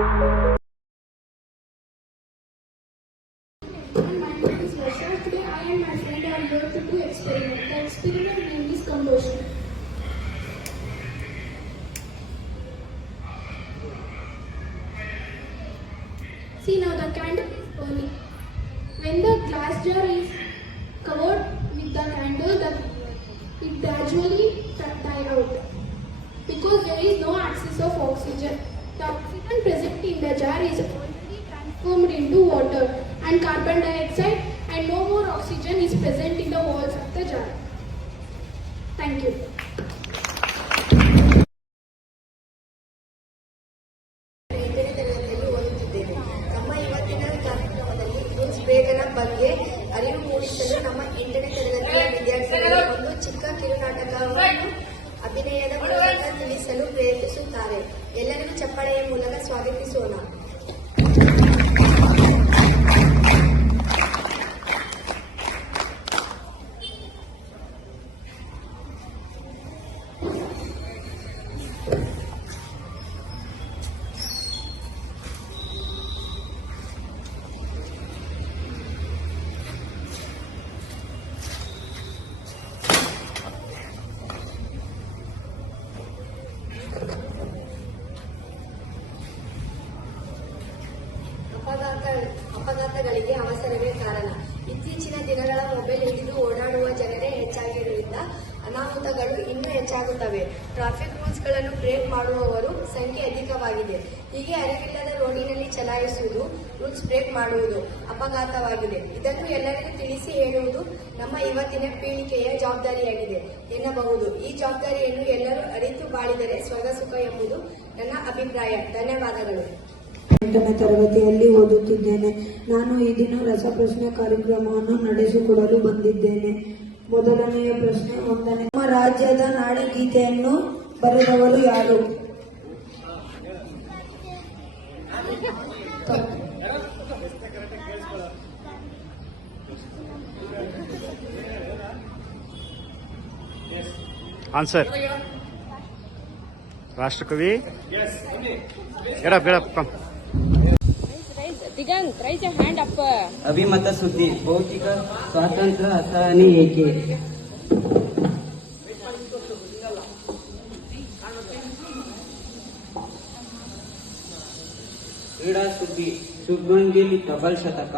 name is Varsha. Today I and my friend are here to do experiment. The experiment name is combustion. See now the candle is burning. When the glass jar is covered with the candle, it gradually die out because there is no access of oxygen. The oxygen present in the jar is already transformed into water and carbon dioxide, and no more oxygen is present in the walls of the jar. Thank you. ಬೇಗನ ಬಗ್ಗೆ ಅರಿವು ಮೂಡಿಸಲು ನಮ್ಮ 8ನೇ ತರಗತಿಯ ವಿದ್ಯಾರ್ಥಿಗಳು ಒಂದು ಚಿಕ್ಕ ಕಿರುನಾಟಕವನ್ನು ಅಭಿನಯದ ಮೂಲಕ ತಿಳಿಸಲು ಪ್ರಯತ್ನಿಸುತ್ತಾರೆ. ಎಲ್ಲರಿಗೂ ಚಪ್ಪಾಳೆಯ ಮೂಲಕ ಸ್ವಾಗತಿಸೋಣ. ಅಪಘಾತಗಳಿಗೆ ಅವಸರವೇ ಕಾರಣ. ಇತ್ತೀಚಿನ ದಿನಗಳ ಮೊಬೈಲ್ ಹಿಡಿದು ಓಡಾಡುವ ಜನರೇ ಹೆಚ್ಚಾಗಿರುವುದರಿಂದ ಅನಾಹುತಗಳು ಇನ್ನೂ ಹೆಚ್ಚಾಗುತ್ತವೆ. ಟ್ರಾಫಿಕ್ ರೂಲ್ಸ್ಗಳನ್ನು ಬ್ರೇಕ್ ಮಾಡುವವರು ಸಂಖ್ಯೆ ಅಧಿಕವಾಗಿದೆ. ಹೀಗೆ ಅರಿವಿಲ್ಲದ ರೋಡಿನಲ್ಲಿ ಚಲಾಯಿಸುವುದು, ರೂಲ್ಸ್ ಬ್ರೇಕ್ ಮಾಡುವುದು ಅಪಘಾತವಾಗಿದೆ. ಇದನ್ನು ಎಲ್ಲರಿಗೂ ತಿಳಿಸಿ ಹೇಳುವುದು ನಮ್ಮ ಇವತ್ತಿನ ಪೀಳಿಗೆಯ ಜವಾಬ್ದಾರಿಯಾಗಿದೆ ಎನ್ನಬಹುದು. ಈ ಜವಾಬ್ದಾರಿಯನ್ನು ಎಲ್ಲರೂ ಅರಿತು ಬಾಳಿದರೆ ಸ್ವರ್ಗ ಸುಖ ಎಂಬುದು ನನ್ನ ಅಭಿಪ್ರಾಯ. ಧನ್ಯವಾದಗಳು. 8ನೇ ತರಗತಿಯಲ್ಲಿ ಓದುತ್ತಿದ್ದೇನೆ. ನಾನು ಈ ದಿನ ರಸಪ್ರಶ್ನೆ ಕಾರ್ಯಕ್ರಮವನ್ನು ನಡೆಸಿಕೊಡಲು ಬಂದಿದ್ದೇನೆ. ಮೊದಲನೆಯ ಪ್ರಶ್ನೆ 1. ನಮ್ಮ ರಾಜ್ಯದ ನಾಡಗೀತೆಯನ್ನು ಬರೆದವರು ಯಾರು? ಆನ್ಸರ್ ರಾಷ್ಟ್ರಕವಿ. get up come. Digant, raise your hand up. ಅಭಿಮತ ಸುದ್ದಿ. ಭೌತಿಕ ಸ್ವಾತಂತ್ರ್ಯ ಅಸಹನೆ ಏಕೆ? ಕ್ರೀಡಾ ಸುದ್ದಿ. ಶುಭ್ಮನ್ ಗಿಲ್ ಡಬಲ್ ಶತಕ.